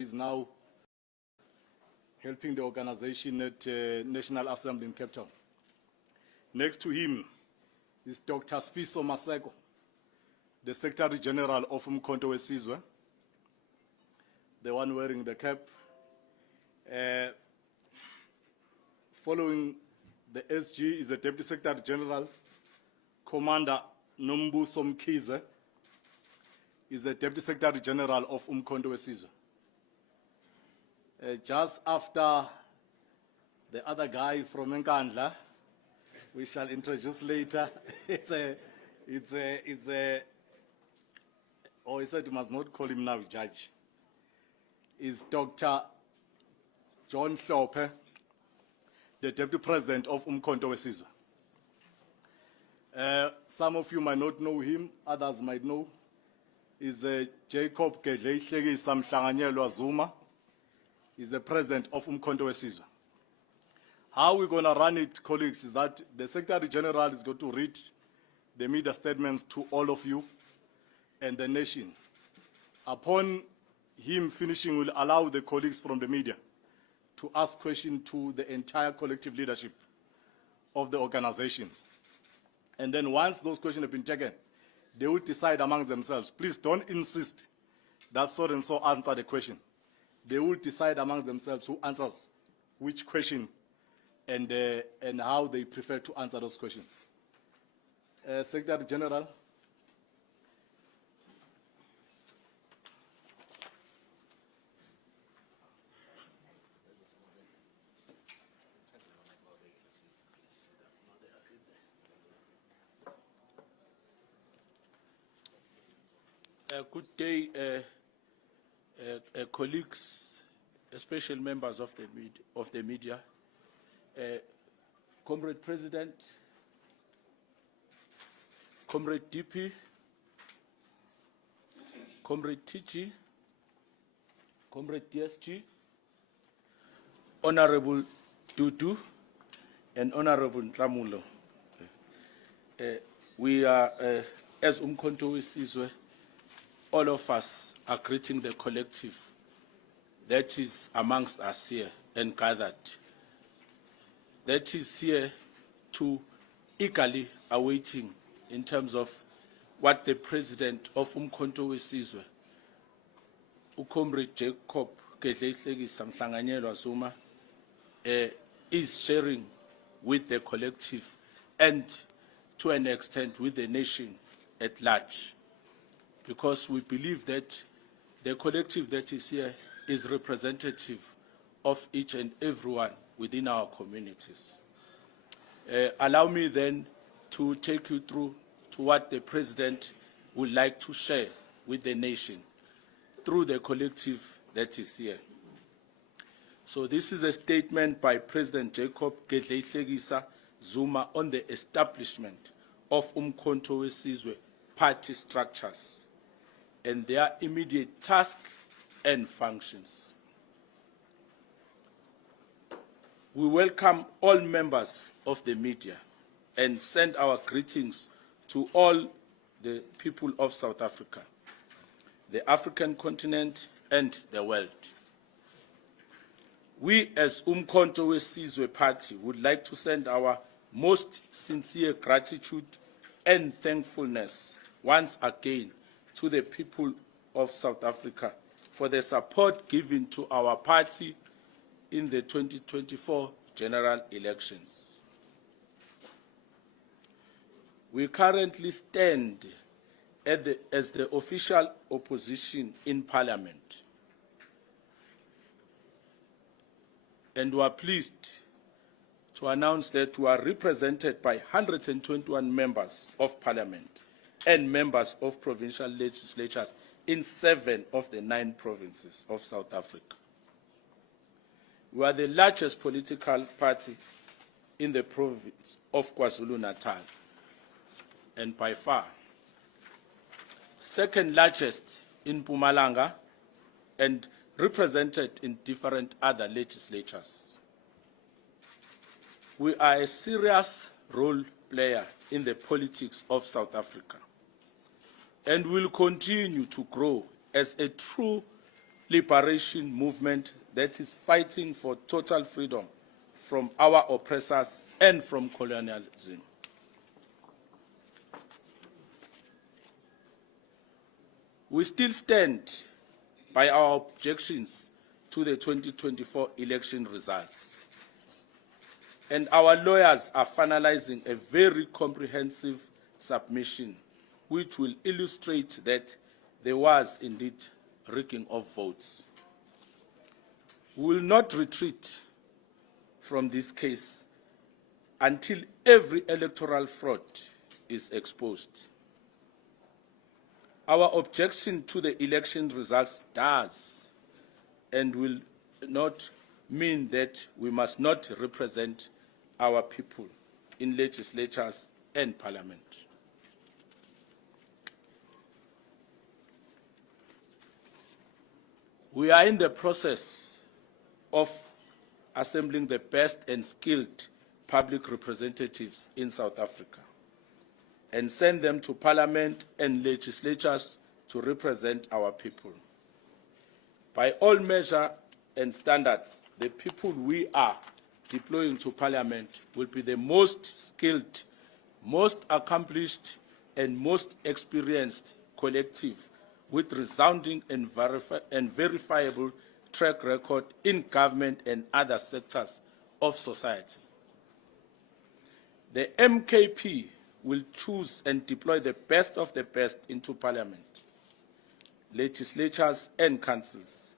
is now helping the organization at National Assembly in Cape Town. Next to him is Dr. Sfiso Maseko, the Secretary General of Umkhonto weSizwe, the one wearing the cap. Following the SG is the Deputy Secretary General, Commander Nombuso Mkhize, is the Deputy Secretary General of Umkhonto weSizwe. Just after the other guy from Nkandla, we shall introduce later. Oh, he said you must not call him now judge. Is Dr. John Hlophe, the Deputy President of Umkhonto weSizwe. Some of you might not know him, others might know. Is Jacob Gedleihlekisa Mhlanganyelwa Zuma. Is the President of Umkhonto weSizwe. How we're going to run it, colleagues, is that the Secretary General is going to read the media statements to all of you and the nation. Upon him finishing, we'll allow the colleagues from the media to ask questions to the entire collective leadership of the organizations. And then once those questions have been taken, they will decide amongst themselves. Please don't insist that so and so answer the question. They will decide amongst themselves who answers which question and how they prefer to answer those questions. Secretary General. Good day, colleagues, special members of the media, Comrade President, Comrade DP, Comrade TG, Comrade DSG, Honorable Dudu, and Honorable Tlamulo. We are, as Umkhonto weSizwe, all of us are greeting the collective that is amongst us here and gathered, that is here to eagerly awaiting in terms of what the President of Umkhonto weSizwe, Comrade Jacob Gedleihlekisa Mhlanganyelwa Zuma, is sharing with the collective and to an extent with the nation at large. Because we believe that the collective that is here is representative of each and everyone within our communities. Allow me then to take you through to what the President would like to share with the nation through the collective that is here. So this is a statement by President Jacob Gedleihlekisa Zuma on the establishment of Umkhonto weSizwe party structures and their immediate tasks and functions. We welcome all members of the media and send our greetings to all the people of South Africa, the African continent, and the world. We as Umkhonto weSizwe Party would like to send our most sincere gratitude and thankfulness once again to the people of South Africa for the support given to our party in the 2024 general elections. We currently stand as the official opposition in Parliament, and we are pleased to announce that we are represented by 121 members of Parliament and members of provincial legislatures in 7 of the 9 provinces of South Africa. We are the largest political party in the province of KwaZulu-Natal, and by far, second largest in Mpumalanga, and represented in different other legislatures. We are a serious role player in the politics of South Africa, and will continue to grow as a true liberation movement that is fighting for total freedom from our oppressors and from colonialism. We still stand by our objections to the 2024 election results. And our lawyers are finalizing a very comprehensive submission which will illustrate that there was indeed rigging of votes. We will not retreat from this case until every electoral fraud is exposed. Our objection to the election results does and will not mean that we must not represent our people in legislatures and parliament. We are in the process of assembling the best and skilled public representatives in South Africa and send them to parliament and legislatures to represent our people. By all measures and standards, the people we are deploying to parliament will be the most skilled, most accomplished, and most experienced collective with resounding and verifiable track record in government and other sectors of society. The MKP will choose and deploy the best of the best into parliament, legislatures and councils,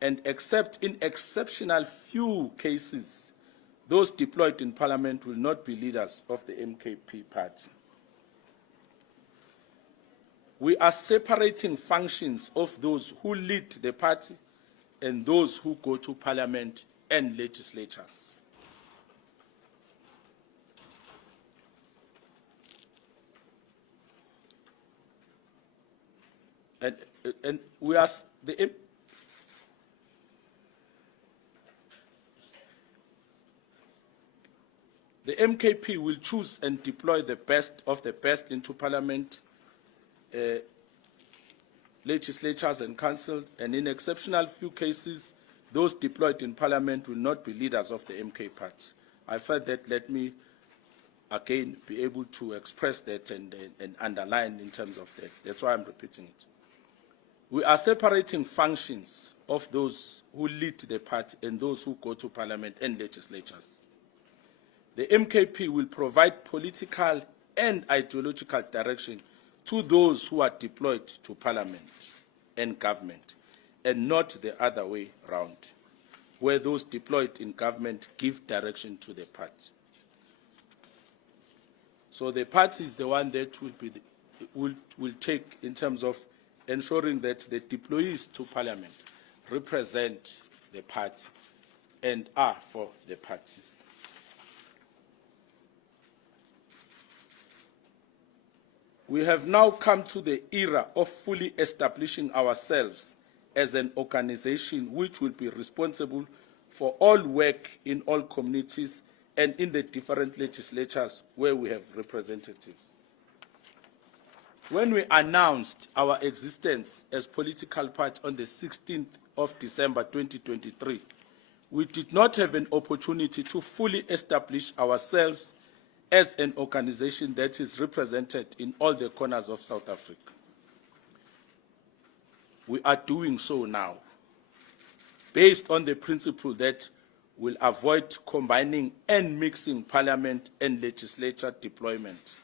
and except in exceptional few cases, those deployed in parliament will not be leaders of the MKP party. We are separating functions of those who lead the party and those who go to parliament and legislatures. And we are the MKP will choose and deploy the best of the best into parliament, legislatures and council, and in exceptional few cases, those deployed in parliament will not be leaders of the MK party. I felt that let me again be able to express that and underline in terms of that. That's why I'm repeating it. We are separating functions of those who lead the party and those who go to parliament and legislatures. The MKP will provide political and ideological direction to those who are deployed to parliament and government, and not the other way round, where those deployed in government give direction to the party. So the party is the one that will take in terms of ensuring that the deployees to parliament represent the party and are for the party. We have now come to the era of fully establishing ourselves as an organization which will be responsible for all work in all communities and in the different legislatures where we have representatives. When we announced our existence as political party on the 16th of December 2023, we did not have an opportunity to fully establish ourselves as an organization that is represented in all the corners of South Africa. We are doing so now, based on the principle that we'll avoid combining and mixing parliament and legislature deployment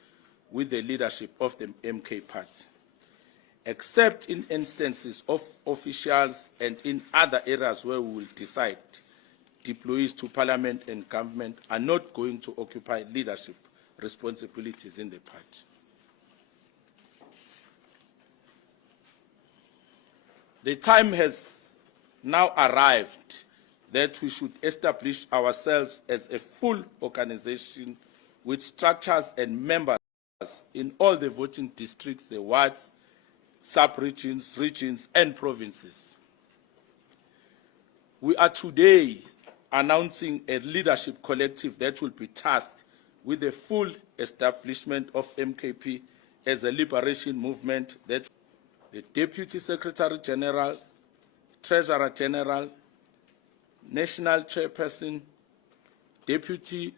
with the leadership of the MK party, except in instances of officials and in other areas where we will decide deployees to parliament and government are not going to occupy leadership responsibilities in the party. The time has now arrived that we should establish ourselves as a full organization with structures and members in all the voting districts, the wards, sub-regions, regions, and provinces. We are today announcing a leadership collective that will be tasked with the full establishment of MKP as a liberation movement that the Deputy Secretary General, Treasurer General, National Chairperson, Deputy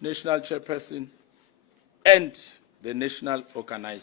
National Chairperson, and the National Organizer.